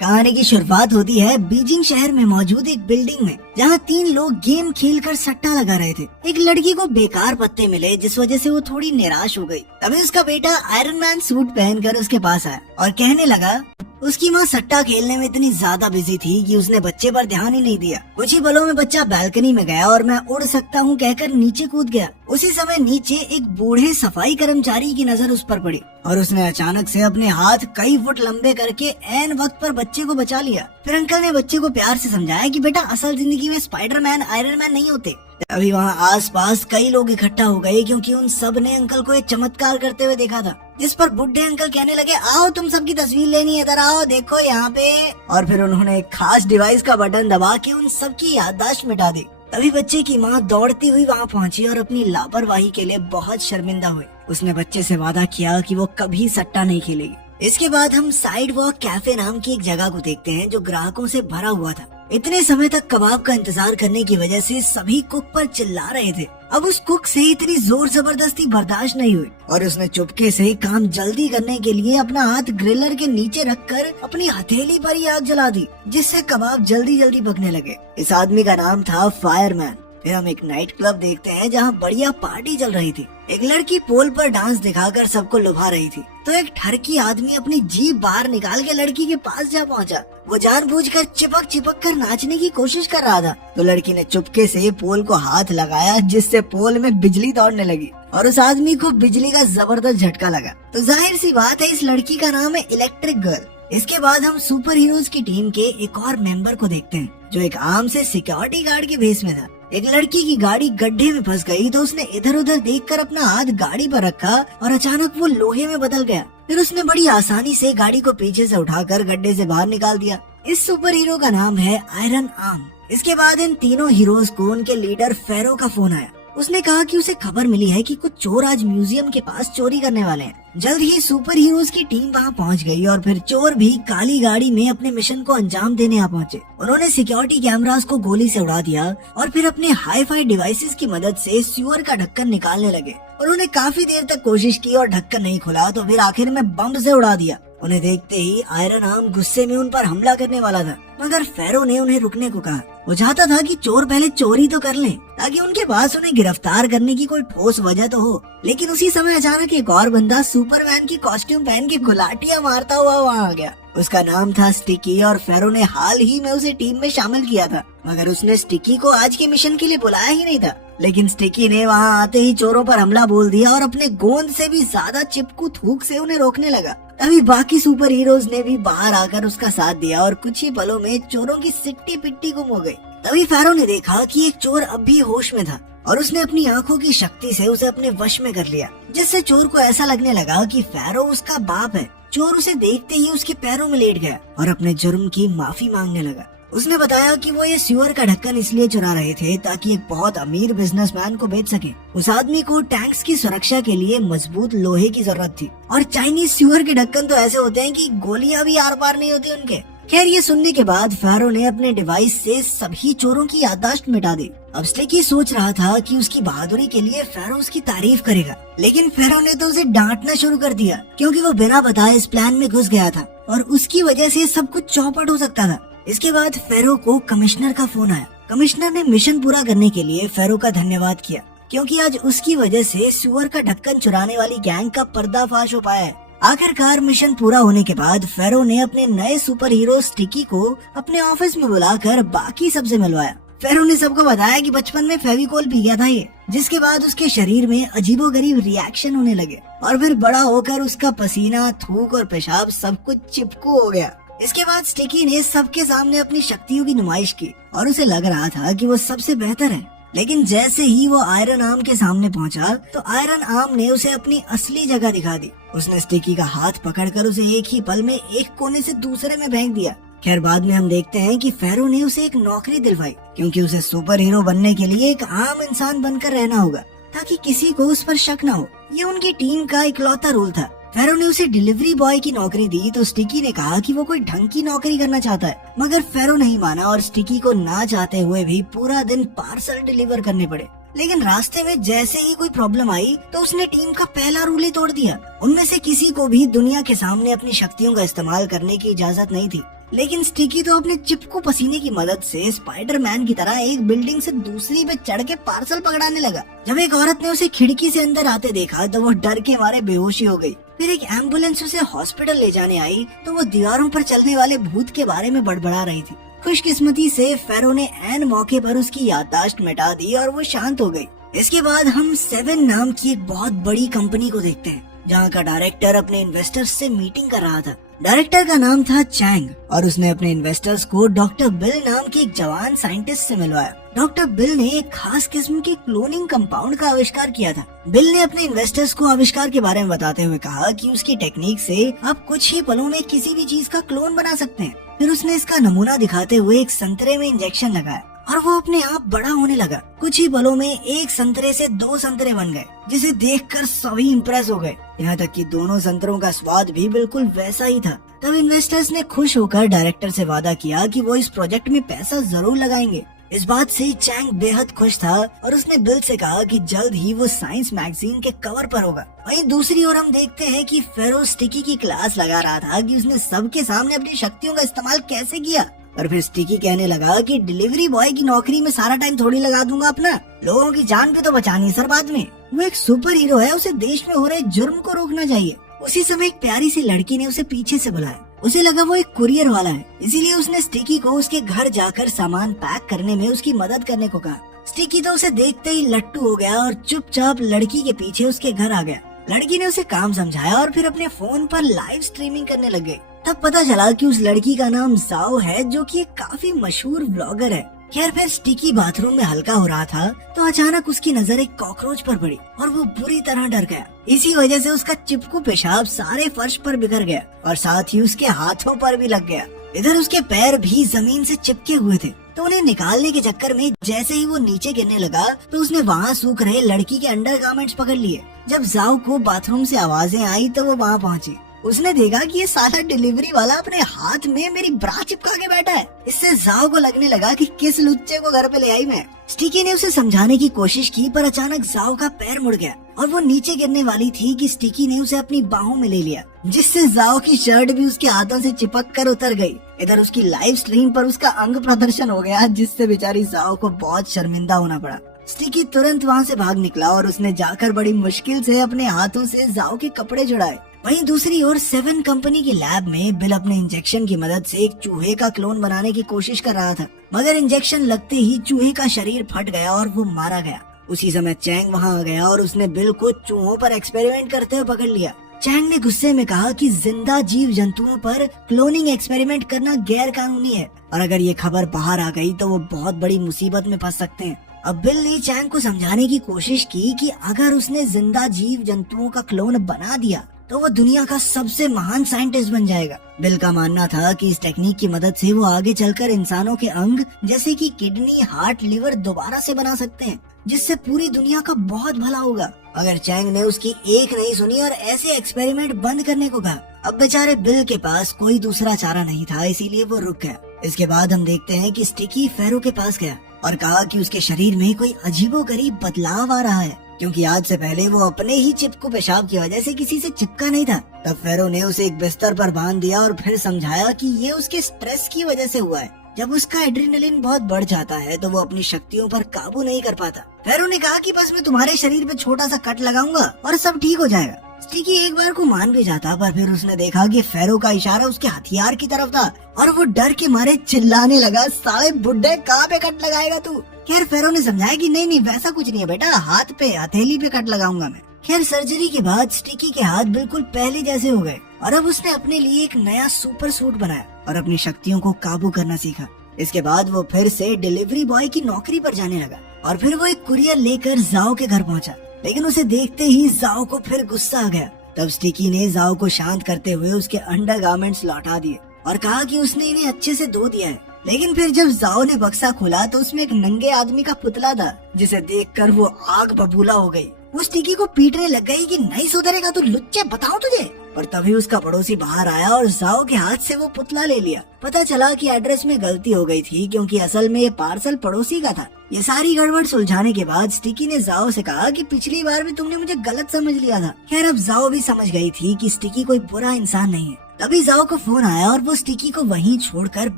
कहानी की शुरुआत होती है बीजिंग शहर में मौजूद एक बिल्डिंग में, जहां 3 लोग गेम खेलकर सट्टा लगा रहे थे। एक लड़की को बेकार पत्ते मिले, जिस वजह से वो थोड़ी निराश हो गई। तभी उसका बेटा आयरन मैन सूट पहनकर उसके पास आया और कहने लगा उसकी माँ सट्टा खेलने में इतनी ज्यादा बिजी थी कि उसने बच्चे पर ध्यान ही नहीं दिया। कुछ ही पलों में बच्चा बालकनी में गया और मैं उड़ सकता हूँ कहकर नीचे कूद गया। उसी समय नीचे एक बूढ़े सफाई कर्मचारी की नजर उस पर पड़ी और उसने अचानक से अपने हाथ कई फुट लंबे करके ऐन वक्त पर बच्चे को बचा लिया। फिर अंकल ने बच्चे को प्यार से समझाया कि बेटा, असल जिंदगी में स्पाइडरमैन आयरन मैन नहीं होते। अभी वहाँ आसपास कई लोग इकट्ठा हो गए क्योंकि उन सब ने अंकल को एक चमत्कार करते हुए देखा था, जिस पर बुढ़े अंकल कहने लगे, आओ तुम सबकी तस्वीर लेनी है, इधर आओ, देखो यहाँ पे। और फिर उन्होंने एक खास डिवाइस का बटन दबा के उन सबकी याददाश्त मिटा दी। तभी बच्चे की माँ दौड़ती हुई वहाँ पहुँची और अपनी लापरवाही के लिए बहुत शर्मिंदा हुई। उसने बच्चे से वादा किया कि वो कभी सट्टा नहीं खेलेगी। इसके बाद हम साइड वॉक कैफे नाम की एक जगह को देखते हैं जो ग्राहकों से भरा हुआ था। इतने समय तक कबाब का इंतजार करने की वजह से सभी कुक पर चिल्ला रहे थे। अब उस कुक से इतनी जोर जबरदस्ती बर्दाश्त नहीं हुई और उसने चुपके से काम जल्दी करने के लिए अपना हाथ ग्रिलर के नीचे रखकर अपनी हथेली पर ही आग जला दी, जिससे कबाब जल्दी जल्दी पकने लगे। इस आदमी का नाम था फायरमैन। फिर हम एक नाइट क्लब देखते हैं जहाँ बढ़िया पार्टी चल रही थी। एक लड़की पोल पर डांस दिखाकर सबको लुभा रही थी, तो एक ठरकी आदमी अपनी जीभ बाहर निकाल के लड़की के पास जा पहुंचा। वो जानबूझकर चिपक कर नाचने की कोशिश कर रहा था, तो लड़की ने चुपके से पोल को हाथ लगाया, जिससे पोल में बिजली दौड़ने लगी और उस आदमी को बिजली का जबरदस्त झटका लगा। तो जाहिर सी बात है, इस लड़की का नाम है इलेक्ट्रिक गर्ल। इसके बाद हम सुपर हीरोज की टीम के एक और मेंबर को देखते हैं जो एक आम से सिक्योरिटी गार्ड के भेस में था। एक लड़की की गाड़ी गड्ढे में फंस गई तो उसने इधर उधर देखकर अपना हाथ गाड़ी पर रखा और अचानक वो लोहे में बदल गया। फिर उसने बड़ी आसानी से गाड़ी को पीछे से उठाकर गड्ढे से बाहर निकाल दिया। इस सुपर हीरो का नाम है आयरन आर्म। इसके बाद इन तीनों हीरोज को उनके लीडर फेरो का फोन आया। उसने कहा कि उसे खबर मिली है कि कुछ चोर आज म्यूजियम के पास चोरी करने वाले हैं। जल्द ही सुपर हीरोज की टीम वहां पहुंच गई और फिर चोर भी काली गाड़ी में अपने मिशन को अंजाम देने आ पहुंचे। उन्होंने सिक्योरिटी कैमरास को गोली से उड़ा दिया और फिर अपने हाई-फाई डिवाइसेस की मदद से सीवर का ढक्कन निकालने लगे। उन्होंने काफी देर तक कोशिश की और ढक्कन नहीं खुला, तो फिर आखिर में बम से उड़ा दिया। उन्हें देखते ही आयरन आर्म गुस्से में उन पर हमला करने वाला था, मगर फेरो ने उन्हें रुकने को कहा। वो चाहता था कि चोर पहले चोरी तो कर लें, ताकि उनके पास उन्हें गिरफ्तार करने की कोई ठोस वजह तो हो। लेकिन उसी समय अचानक एक और बंदा सुपरमैन की कॉस्ट्यूम पहन के गुलाटियां मारता हुआ वहाँ आ गया। उसका नाम था स्टिकी और फेरो ने हाल ही में उसे टीम में शामिल किया था, मगर उसने स्टिकी को आज के मिशन के लिए बुलाया ही नहीं था। लेकिन स्टिकी ने वहाँ आते ही चोरों पर हमला बोल दिया और अपने गोंद से भी ज्यादा चिपकू थूक से उन्हें रोकने लगा। तभी बाकी सुपर हीरोज ने भी बाहर आकर उसका साथ दिया और कुछ ही पलों में चोरों की सिट्टी पिट्टी गुम हो गई। तभी फेरो ने देखा कि एक चोर अब भी होश में था और उसने अपनी आंखों की शक्ति से उसे अपने वश में कर लिया, जिससे चोर को ऐसा लगने लगा कि फेरो उसका बाप है। चोर उसे देखते ही उसके पैरों में लेट गया और अपने जुर्म की माफी मांगने लगा। उसने बताया कि वो ये सीवर का ढक्कन इसलिए चुरा रहे थे ताकि एक बहुत अमीर बिजनेसमैन को बेच सके। उस आदमी को टैंक्स की सुरक्षा के लिए मजबूत लोहे की जरूरत थी और चाइनीज सीवर के ढक्कन तो ऐसे होते हैं कि गोलियां भी आर पार नहीं होती उनके। खैर, ये सुनने के बाद फेरो ने अपने डिवाइस से सभी चोरों की याददाश्त मिटा दी। अब स्टिकी सोच रहा था कि उसकी बहादुरी के लिए फेरो उसकी तारीफ करेगा, लेकिन फेरो ने तो उसे डांटना शुरू कर दिया क्योंकि वो बिना बताए इस प्लान में घुस गया था और उसकी वजह से सब कुछ चौपट हो सकता था। इसके बाद फेरो को कमिश्नर का फोन आया। कमिश्नर ने मिशन पूरा करने के लिए फेरो का धन्यवाद किया, क्योंकि आज उसकी वजह से सुअर का ढक्कन चुराने वाली गैंग का पर्दाफाश हो पाया है। आखिरकार मिशन पूरा होने के बाद फेरो ने अपने नए सुपर हीरो स्टिकी को अपने ऑफिस में बुलाकर बाकी सबसे मिलवाया। फेरो ने सबको बताया कि बचपन में फेविकोल पी गया था ये, जिसके बाद उसके शरीर में अजीबोगरीब रिएक्शन होने लगे और फिर बड़ा होकर उसका पसीना, थूक और पेशाब सब कुछ चिपकू हो गया। इसके बाद स्टिकी ने सबके सामने अपनी शक्तियों की नुमाइश की और उसे लग रहा था कि वो सबसे बेहतर है। लेकिन जैसे ही वो आयरन आर्म के सामने पहुंचा तो आयरन आर्म ने उसे अपनी असली जगह दिखा दी। उसने स्टिकी का हाथ पकड़कर उसे एक ही पल में एक कोने से दूसरे में फेंक दिया। खैर, बाद में हम देखते हैं कि फेरो ने उसे एक नौकरी दिलवाई, क्योंकि उसे सुपर हीरो बनने के लिए एक आम इंसान बनकर रहना होगा ताकि किसी को उस पर शक न हो। ये उनकी टीम का इकलौता रूल था। फेरो ने उसे डिलीवरी बॉय की नौकरी दी तो स्टिकी ने कहा कि वो कोई ढंग की नौकरी करना चाहता है, मगर फेरो नहीं माना और स्टिकी को ना चाहते हुए भी पूरा दिन पार्सल डिलीवर करने पड़े। लेकिन रास्ते में जैसे ही कोई प्रॉब्लम आई तो उसने टीम का पहला रूल ही तोड़ दिया। उनमें से किसी को भी दुनिया के सामने अपनी शक्तियों का इस्तेमाल करने की इजाजत नहीं थी। लेकिन स्टिकी तो अपने चिपकू पसीने की मदद से स्पाइडरमैन की तरह एक बिल्डिंग से दूसरी पे चढ़ के पार्सल पकड़ाने लगा। जब एक औरत ने उसे खिड़की से अंदर आते देखा तो वो डर के मारे बेहोशी हो गई। फिर एक एम्बुलेंस उसे हॉस्पिटल ले जाने आई तो वो दीवारों पर चलने वाले भूत के बारे में बड़बड़ा रही थी। खुशकिस्मती से फेरो ने एन मौके पर उसकी याददाश्त मिटा दी और वो शांत हो गई। इसके बाद हम 7 नाम की एक बहुत बड़ी कंपनी को देखते हैं, जहाँ का डायरेक्टर अपने इन्वेस्टर्स से मीटिंग कर रहा था। डायरेक्टर का नाम था चैंग और उसने अपने इन्वेस्टर्स को डॉक्टर बिल नाम के एक जवान साइंटिस्ट से मिलवाया। डॉक्टर बिल ने एक खास किस्म के क्लोनिंग कंपाउंड का आविष्कार किया था। बिल ने अपने इन्वेस्टर्स को आविष्कार के बारे में बताते हुए कहा कि उसकी टेक्निक से आप कुछ ही पलों में किसी भी चीज का क्लोन बना सकते हैं। फिर उसने इसका नमूना दिखाते हुए एक संतरे में इंजेक्शन लगाया और वो अपने आप बड़ा होने लगा। कुछ ही पलों में एक संतरे से 2 संतरे बन गए, जिसे देखकर सभी इम्प्रेस हो गए। यहाँ तक कि दोनों संतरों का स्वाद भी बिल्कुल वैसा ही था। तब इन्वेस्टर्स ने खुश होकर डायरेक्टर से वादा किया कि वो इस प्रोजेक्ट में पैसा जरूर लगाएंगे। इस बात से चैंग बेहद खुश था और उसने बिल से कहा कि जल्द ही वो साइंस मैगजीन के कवर पर होगा। वहीं दूसरी ओर हम देखते हैं कि फेरो स्टिकी की क्लास लगा रहा था कि उसने सबके सामने अपनी शक्तियों का इस्तेमाल कैसे किया। और फिर स्टिकी कहने लगा कि डिलीवरी बॉय की नौकरी में सारा टाइम थोड़ी लगा दूंगा अपना, लोगों की जान भी तो बचानी है सर बाद में। वो एक सुपर हीरो है, उसे देश में हो रहे जुर्म को रोकना चाहिए। उसी समय एक प्यारी सी लड़की ने उसे पीछे से बुलाया। उसे लगा वो एक कुरियर वाला है, इसीलिए उसने स्टिकी को उसके घर जाकर सामान पैक करने में उसकी मदद करने को कहा। स्टिकी तो उसे देखते ही लट्टू हो गया और चुपचाप लड़की के पीछे उसके घर आ गया। लड़की ने उसे काम समझाया और फिर अपने फोन पर लाइव स्ट्रीमिंग करने लग गई। तब पता चला कि उस लड़की का नाम जाओ है, जो कि एक काफी मशहूर व्लॉगर है। खैर फिर स्टिकी बाथरूम में हल्का हो रहा था तो अचानक उसकी नजर एक कॉकरोच पर पड़ी और वो बुरी तरह डर गया। इसी वजह से उसका चिपकू पेशाब सारे फर्श पर बिखर गया और साथ ही उसके हाथों पर भी लग गया। इधर उसके पैर भी जमीन से चिपके हुए थे, तो उन्हें निकालने के चक्कर में जैसे ही वो नीचे गिरने लगा तो उसने वहाँ सूख रहे लड़की के अंडरगारमेंट्स पकड़ लिए। जब जाओ को बाथरूम से आवाजें आई तो वो वहाँ पहुँची। उसने देखा कि ये साला डिलीवरी वाला अपने हाथ में मेरी ब्रा चिपका के बैठा है। इससे जाओ को लगने लगा कि किस लुच्चे को घर पे ले आई मैं। स्टिकी ने उसे समझाने की कोशिश की पर अचानक जाओ का पैर मुड़ गया और वो नीचे गिरने वाली थी कि स्टिकी ने उसे अपनी बाहों में ले लिया, जिससे जाओ की शर्ट भी उसके हाथों से चिपक कर उतर गई। इधर उसकी लाइव स्ट्रीम पर उसका अंग प्रदर्शन हो गया, जिससे बेचारी जाओ को बहुत शर्मिंदा होना पड़ा। स्टिकी तुरंत वहाँ से भाग निकला और उसने जाकर बड़ी मुश्किल से अपने हाथों से जाओ के कपड़े जुड़ाए। वहीं दूसरी ओर 7 कंपनी की लैब में बिल अपने इंजेक्शन की मदद से एक चूहे का क्लोन बनाने की कोशिश कर रहा था, मगर इंजेक्शन लगते ही चूहे का शरीर फट गया और वो मारा गया। उसी समय चैंग वहाँ आ गया और उसने बिल को चूहों पर एक्सपेरिमेंट करते हुए पकड़ लिया। चैंग ने गुस्से में कहा कि जिंदा जीव जंतुओं पर क्लोनिंग एक्सपेरिमेंट करना गैर कानूनी है और अगर ये खबर बाहर आ गई तो वो बहुत बड़ी मुसीबत में फंस सकते हैं। अब बिल ने चैंग को समझाने की कोशिश की कि अगर उसने जिंदा जीव जंतुओं का क्लोन बना दिया तो वो दुनिया का सबसे महान साइंटिस्ट बन जाएगा। बिल का मानना था कि इस टेक्निक की मदद से वो आगे चलकर इंसानों के अंग जैसे कि किडनी, हार्ट, लिवर दोबारा से बना सकते हैं, जिससे पूरी दुनिया का बहुत भला होगा। अगर चैंग ने उसकी एक नहीं सुनी और ऐसे एक्सपेरिमेंट बंद करने को कहा। अब बेचारे बिल के पास कोई दूसरा चारा नहीं था, इसीलिए वो रुक गया। इसके बाद हम देखते हैं कि स्टिकी फेरो के पास गया और कहा कि उसके शरीर में कोई अजीबोगरीब बदलाव आ रहा है, क्योंकि आज से पहले वो अपने ही चिपकू पेशाब की वजह से किसी से चिपका नहीं था। तब फेरो ने उसे एक बिस्तर पर बांध दिया और फिर समझाया कि ये उसके स्ट्रेस की वजह से हुआ है। जब उसका एड्रेनलिन बहुत बढ़ जाता है तो वो अपनी शक्तियों पर काबू नहीं कर पाता। फेरो ने कहा कि बस मैं तुम्हारे शरीर पे छोटा सा कट लगाऊंगा और सब ठीक हो जाएगा। स्टिकी एक बार को मान भी जाता, पर फिर उसने देखा कि फेरो का इशारा उसके हथियार की तरफ था और वो डर के मारे चिल्लाने लगा, साले बुड्ढे कहाँ पे कट लगाएगा तू। खैर फेरो ने समझाया कि नहीं वैसा कुछ नहीं है बेटा, हाथ पे हथेली पे कट लगाऊंगा मैं। खैर सर्जरी के बाद स्टिकी के हाथ बिल्कुल पहले जैसे हो गए और अब उसने अपने लिए एक नया सुपर सूट बनाया और अपनी शक्तियों को काबू करना सीखा। इसके बाद वो फिर से डिलीवरी बॉय की नौकरी पर जाने लगा और फिर वो एक कुरियर लेकर जाओ के घर पहुंचा, लेकिन उसे देखते ही जाओ को फिर गुस्सा आ गया। तब स्टिकी ने जाओ को शांत करते हुए उसके अंडरगारमेंट्स लौटा दिए और कहा कि उसने इन्हें अच्छे से धो दिया है। लेकिन फिर जब जाओ ने बक्सा खोला तो उसमें एक नंगे आदमी का पुतला था, जिसे देखकर वो आग बबूला हो गई। वो स्टिकी को पीटने लग गई कि नहीं सुधरेगा तू लुच्चे, बताऊं तुझे। पर तभी उसका पड़ोसी बाहर आया और जाओ के हाथ से वो पुतला ले लिया। पता चला कि एड्रेस में गलती हो गई थी, क्योंकि असल में ये पार्सल पड़ोसी का था। ये सारी गड़बड़ सुलझाने के बाद स्टिकी ने जाओ से कहा कि पिछली बार भी तुमने मुझे गलत समझ लिया था। खैर अब जाओ भी समझ गई थी कि स्टिकी कोई बुरा इंसान नहीं है तभी जाओ को फोन आया और वो स्टिकी को वहीं छोड़कर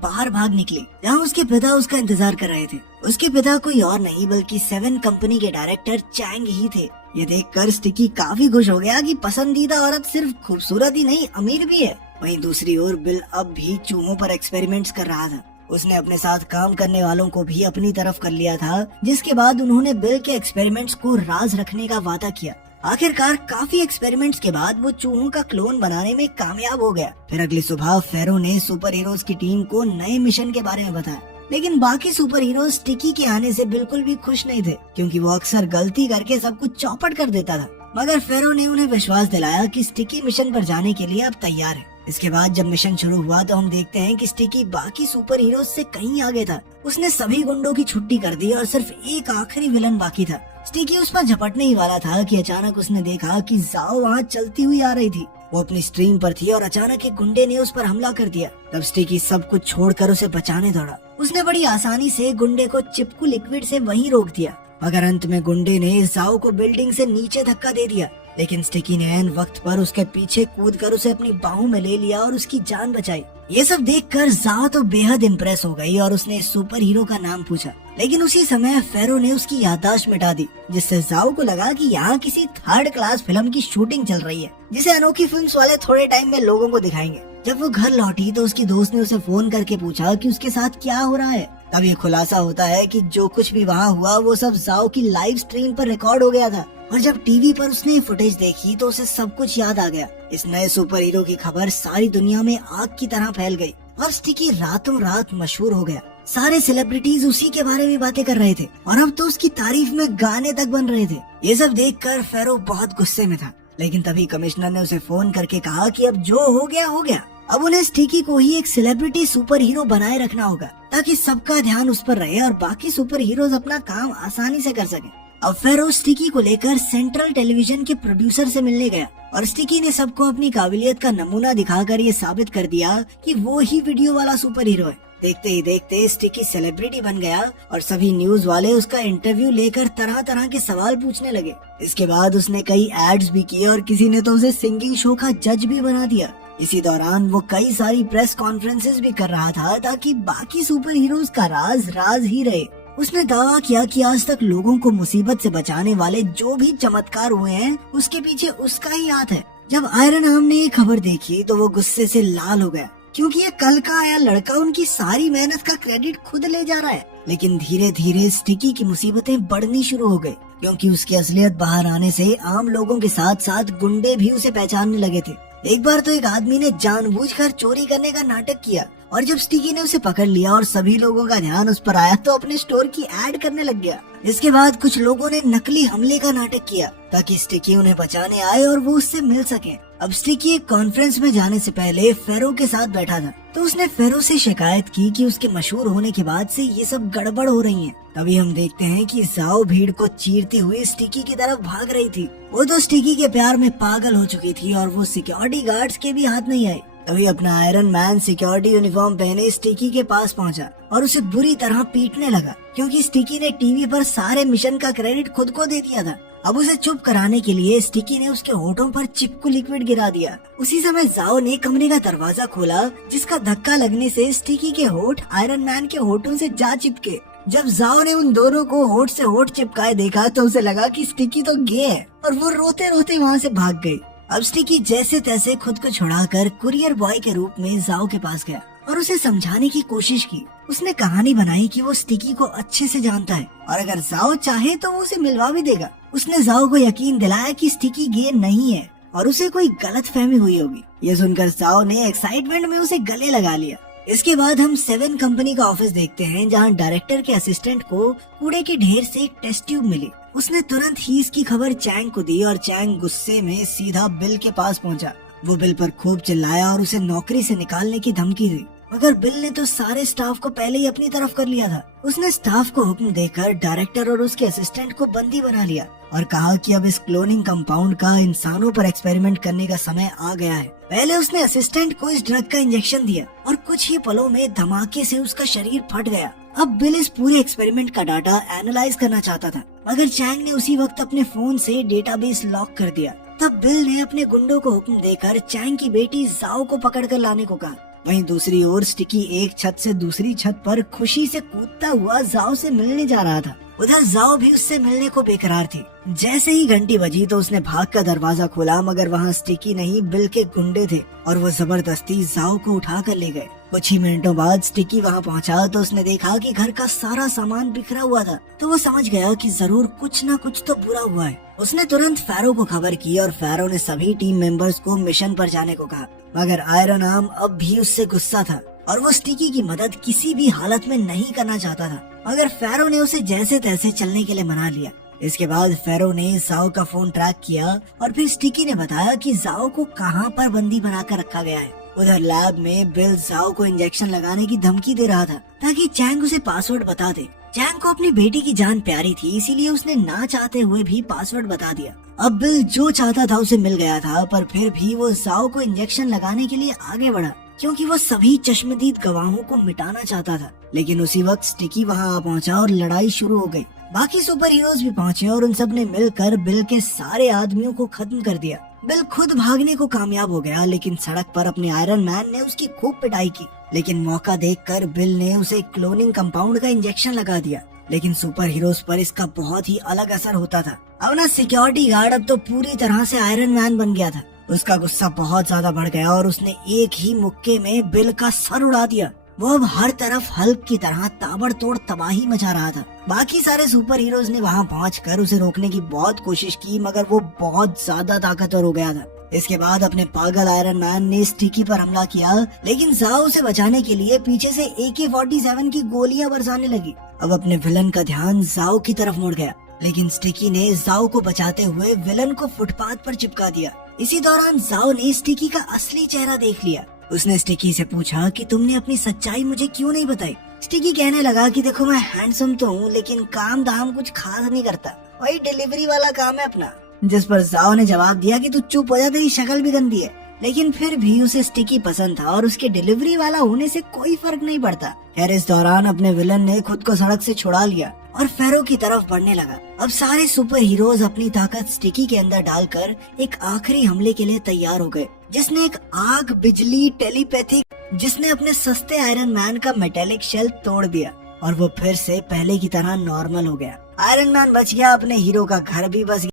बाहर भाग निकली, जहाँ उसके पिता उसका इंतजार कर रहे थे। उसके पिता कोई और नहीं बल्कि 7 कंपनी के डायरेक्टर चैंग ही थे। ये देखकर स्टिकी काफी खुश हो गया कि पसंदीदा औरत सिर्फ खूबसूरत ही नहीं अमीर भी है। वहीं दूसरी ओर बिल अब भी चूहों पर एक्सपेरिमेंट्स कर रहा था। उसने अपने साथ काम करने वालों को भी अपनी तरफ कर लिया था, जिसके बाद उन्होंने बिल के एक्सपेरिमेंट्स को राज रखने का वादा किया। आखिरकार काफी एक्सपेरिमेंट्स के बाद वो चूहों का क्लोन बनाने में कामयाब हो गया। फिर अगली सुबह फेरो ने सुपर हीरोज की टीम को नए मिशन के बारे में बताया, लेकिन बाकी सुपर हीरोज स्टिकी के आने से बिल्कुल भी खुश नहीं थे, क्योंकि वो अक्सर गलती करके सब कुछ चौपट कर देता था। मगर फेरो ने उन्हें विश्वास दिलाया कि स्टिकी मिशन पर जाने के लिए अब तैयार है। इसके बाद जब मिशन शुरू हुआ तो हम देखते हैं कि स्टिकी बाकी सुपर हीरोज से कहीं आगे था। उसने सभी गुंडों की छुट्टी कर दी और सिर्फ एक आखिरी विलन बाकी था। स्टिकी उस पर झपटने ही वाला था कि अचानक उसने देखा कि जाओ वहाँ चलती हुई आ रही थी। वो अपनी स्ट्रीम पर थी और अचानक एक गुंडे ने उस पर हमला कर दिया। तब स्टिकी सब कुछ छोड़कर उसे बचाने दौड़ा। उसने बड़ी आसानी से गुंडे को चिपकू लिक्विड से वहीं रोक दिया, मगर अंत में गुंडे ने जाओ को बिल्डिंग से नीचे धक्का दे दिया। लेकिन स्टिकी ने ऐन वक्त पर उसके पीछे कूदकर उसे अपनी बाहों में ले लिया और उसकी जान बचाई। ये सब देखकर जाओ तो बेहद इम्प्रेस हो गई और उसने सुपर हीरो का नाम पूछा। लेकिन उसी समय फेरो ने उसकी याददाश्त मिटा दी, जिससे जाओ को लगा कि यहाँ किसी 3rd क्लास फिल्म की शूटिंग चल रही है, जिसे अनोखी फिल्म्स वाले थोड़े टाइम में लोगों को दिखाएंगे। जब वो घर लौटी तो उसकी दोस्त ने उसे फोन करके पूछा कि उसके साथ क्या हो रहा है। तब ये खुलासा होता है कि जो कुछ भी वहाँ हुआ वो सब जाओ की लाइव स्ट्रीम पर रिकॉर्ड हो गया था, और जब टीवी पर उसने ये फुटेज देखी तो उसे सब कुछ याद आ गया। इस नए सुपर हीरो की खबर सारी दुनिया में आग की तरह फैल गई और स्टिकी रातों रात मशहूर हो गया। सारे सेलिब्रिटीज उसी के बारे में बातें कर रहे थे और अब तो उसकी तारीफ में गाने तक बन रहे थे। ये सब देखकर फेरो बहुत गुस्से में था, लेकिन तभी कमिश्नर ने उसे फोन करके कहा कि अब जो हो गया हो गया। अब उन्हें स्टिकी को ही एक सेलिब्रिटी सुपर हीरो बनाए रखना होगा, ताकि सबका ध्यान उस पर रहे और बाकी सुपर हीरोज अपना काम आसानी से कर सके। अब फेरो स्टिकी को लेकर सेंट्रल टेलीविजन के प्रोड्यूसर से मिलने गया और स्टिकी ने सबको अपनी काबिलियत का नमूना दिखाकर ये साबित कर दिया कि वो ही वीडियो वाला सुपर हीरो है। देखते ही देखते स्टिकी सेलिब्रिटी बन गया और सभी न्यूज वाले उसका इंटरव्यू लेकर तरह तरह के सवाल पूछने लगे। इसके बाद उसने कई एड्स भी किए और किसी ने तो उसे सिंगिंग शो का जज भी बना दिया। इसी दौरान वो कई सारी प्रेस कॉन्फ्रेंसेस भी कर रहा था, ताकि बाकी सुपर हीरोज का राज राज ही रहे। उसने दावा किया कि आज तक लोगों को मुसीबत से बचाने वाले जो भी चमत्कार हुए हैं उसके पीछे उसका ही हाथ है। जब आयरन आर्म ने ये खबर देखी तो वो गुस्से से लाल हो गया, क्योंकि ये कल का आया लड़का उनकी सारी मेहनत का क्रेडिट खुद ले जा रहा है। लेकिन धीरे धीरे स्टिकी की मुसीबतें बढ़नी शुरू हो गई, क्योंकि उसकी असलियत बाहर आने से आम लोगों के साथ साथ गुंडे भी उसे पहचानने लगे थे। एक बार तो एक आदमी ने जानबूझकर चोरी करने का नाटक किया और जब स्टिकी ने उसे पकड़ लिया और सभी लोगों का ध्यान उस पर आया तो अपने स्टोर की एड करने लग गया। इसके बाद कुछ लोगों ने नकली हमले का नाटक किया ताकि स्टिकी उन्हें बचाने आए और वो उससे मिल सके। अब स्टिकी एक कॉन्फ्रेंस में जाने से पहले फेरो के साथ बैठा था, तो उसने फेरो से शिकायत की कि उसके मशहूर होने के बाद से ये सब गड़बड़ हो रही है। तभी हम देखते हैं कि जाओ भीड़ को चीरती हुई स्टिकी की तरफ भाग रही थी। वो तो स्टिकी के प्यार में पागल हो चुकी थी और वो सिक्योरिटी गार्ड्स के भी हाथ नहीं आए। तभी अपना आयरन मैन सिक्योरिटी यूनिफॉर्म पहने स्टिकी के पास पहुंचा और उसे बुरी तरह पीटने लगा, क्योंकि स्टिकी ने टीवी पर सारे मिशन का क्रेडिट खुद को दे दिया था। अब उसे चुप कराने के लिए स्टिकी ने उसके होठों पर चिपकू लिक्विड गिरा दिया। उसी समय जाओ ने कमरे का दरवाजा खोला, जिसका धक्का लगने से स्टिकी के होठ आयरन मैन के होठों से जा चिपके। जब जाओ ने उन दोनों को होठ से होठ चिपकाए देखा तो उसे लगा कि स्टिकी तो गे है और वो रोते रोते वहाँ से भाग गई। अब स्टिकी जैसे तैसे खुद को छुड़ाकर कुरियर बॉय के रूप में जाओ के पास गया और उसे समझाने की कोशिश की। उसने कहानी बनाई कि वो स्टिकी को अच्छे से जानता है और अगर जाओ चाहे तो वो उसे मिलवा भी देगा। उसने जाओ को यकीन दिलाया कि स्टिकी गे नहीं है और उसे कोई गलतफहमी हुई होगी। ये सुनकर जाओ ने एक्साइटमेंट में उसे गले लगा लिया। इसके बाद हम 7 कंपनी का ऑफिस देखते हैं, जहाँ डायरेक्टर के असिस्टेंट को कूड़े के ढेर से एक टेस्ट ट्यूब मिली। उसने तुरंत ही इसकी खबर चैंग को दी और चैंग गुस्से में सीधा बिल के पास पहुंचा। वो बिल पर खूब चिल्लाया और उसे नौकरी से निकालने की धमकी दी, मगर बिल ने तो सारे स्टाफ को पहले ही अपनी तरफ कर लिया था। उसने स्टाफ को हुक्म देकर डायरेक्टर और उसके असिस्टेंट को बंदी बना लिया और कहा कि अब इस क्लोनिंग कंपाउंड का इंसानों पर एक्सपेरिमेंट करने का समय आ गया है। पहले उसने असिस्टेंट को इस ड्रग का इंजेक्शन दिया और कुछ ही पलों में धमाके से उसका शरीर फट गया। अब बिल इस पूरे एक्सपेरिमेंट का डाटा एनालाइज करना चाहता था, मगर चैंग ने उसी वक्त अपने फोन से डेटाबेस लॉक कर दिया। तब बिल ने अपने गुंडों को हुक्म देकर चैंग की बेटी जाओ को पकड़कर लाने को कहा। वहीं दूसरी ओर स्टिकी एक छत से दूसरी छत पर खुशी से कूदता हुआ जाओ से मिलने जा रहा था। उधर जाओ भी उससे मिलने को बेकरार थी। जैसे ही घंटी बजी तो उसने भागकर दरवाजा खोला, मगर वहाँ स्टिकी नहीं बिल के गुंडे थे और वो जबरदस्ती जाओ को उठा कर ले गए। कुछ ही मिनटों बाद स्टिकी वहाँ पहुँचा तो उसने देखा कि घर का सारा सामान बिखरा हुआ था। तो वो समझ गया कि जरूर कुछ न कुछ तो बुरा हुआ है। उसने तुरंत फैरो को खबर की और फैरो ने सभी टीम मेंबर्स को मिशन पर जाने को कहा, मगर आयरन आर्म अब भी उससे गुस्सा था और वो स्टिकी की मदद किसी भी हालत में नहीं करना चाहता था। मगर फैरो ने उसे जैसे तैसे चलने के लिए मना लिया। इसके बाद फैरो ने जाओ का फोन ट्रैक किया और फिर स्टिकी ने बताया कि जाओ को कहां पर बंदी बनाकर रखा गया है। उधर लैब में बिल जाओ को इंजेक्शन लगाने की धमकी दे रहा था ताकि चैंग उसे पासवर्ड बता दे। चैंग को अपनी बेटी की जान प्यारी थी, इसीलिए उसने ना चाहते हुए भी पासवर्ड बता दिया। अब बिल जो चाहता था उसे मिल गया था, पर फिर भी वो जाओ को इंजेक्शन लगाने के लिए आगे बढ़ा क्योंकि वो सभी चश्मदीद गवाहों को मिटाना चाहता था। लेकिन उसी वक्त स्टिकी वहाँ आ पहुँचा और लड़ाई शुरू हो गई। बाकी सुपर हीरोज भी पहुँचे और उन सब ने मिलकर बिल के सारे आदमियों को खत्म कर दिया। बिल खुद भागने को कामयाब हो गया, लेकिन सड़क पर अपने आयरन मैन ने उसकी खूब पिटाई की। लेकिन मौका देखकर बिल ने उसे क्लोनिंग कंपाउंड का इंजेक्शन लगा दिया। लेकिन सुपर हीरोज पर इसका बहुत ही अलग असर होता था। अब ना सिक्योरिटी गार्ड अब तो पूरी तरह से आयरन मैन बन गया था। उसका गुस्सा बहुत ज्यादा बढ़ गया और उसने एक ही मुक्के में बिल का सर उड़ा दिया। वो अब हर तरफ हल्क की तरह ताबड़तोड़ तबाही मचा रहा था। बाकी सारे सुपर हीरोज ने वहाँ पहुंचकर उसे रोकने की बहुत कोशिश की, मगर वो बहुत ज्यादा ताकतवर हो गया था। इसके बाद अपने पागल आयरन मैन ने स्टिकी पर हमला किया, लेकिन जाओ उसे बचाने के लिए पीछे से AK-47 की गोलियां बरसाने लगी। अब अपने विलन का ध्यान जाओ की तरफ मुड़ गया, लेकिन स्टिकी ने जाओ को बचाते हुए विलन को फुटपाथ पर चिपका दिया। इसी दौरान जाओ ने स्टिकी का असली चेहरा देख लिया। उसने स्टिकी से पूछा कि तुमने अपनी सच्चाई मुझे क्यों नहीं बताई। स्टिकी कहने लगा कि देखो मैं हैंडसम तो हूँ, लेकिन काम धाम कुछ खास नहीं करता, वही डिलीवरी वाला काम है अपना। जिस पर जाओ ने जवाब दिया कि तू चुप हो जा, तेरी शक्ल भी गंदी है। लेकिन फिर भी उसे स्टिकी पसंद था और उसके डिलीवरी वाला होने से कोई फर्क नहीं पड़ता। खैर इस दौरान अपने विलन ने खुद को सड़क से छुड़ा लिया और फैरो की तरफ बढ़ने लगा। अब सारे सुपर हीरोज अपनी ताकत स्टिकी के अंदर डालकर एक आखिरी हमले के लिए तैयार हो गए, जिसने एक आग, बिजली, टेलीपैथिक, जिसने अपने सस्ते आयरन मैन का मेटेलिक शेल तोड़ दिया और वो फिर से पहले की तरह नॉर्मल हो गया। आयरन मैन बच गया, अपने हीरो का घर भी बच गया।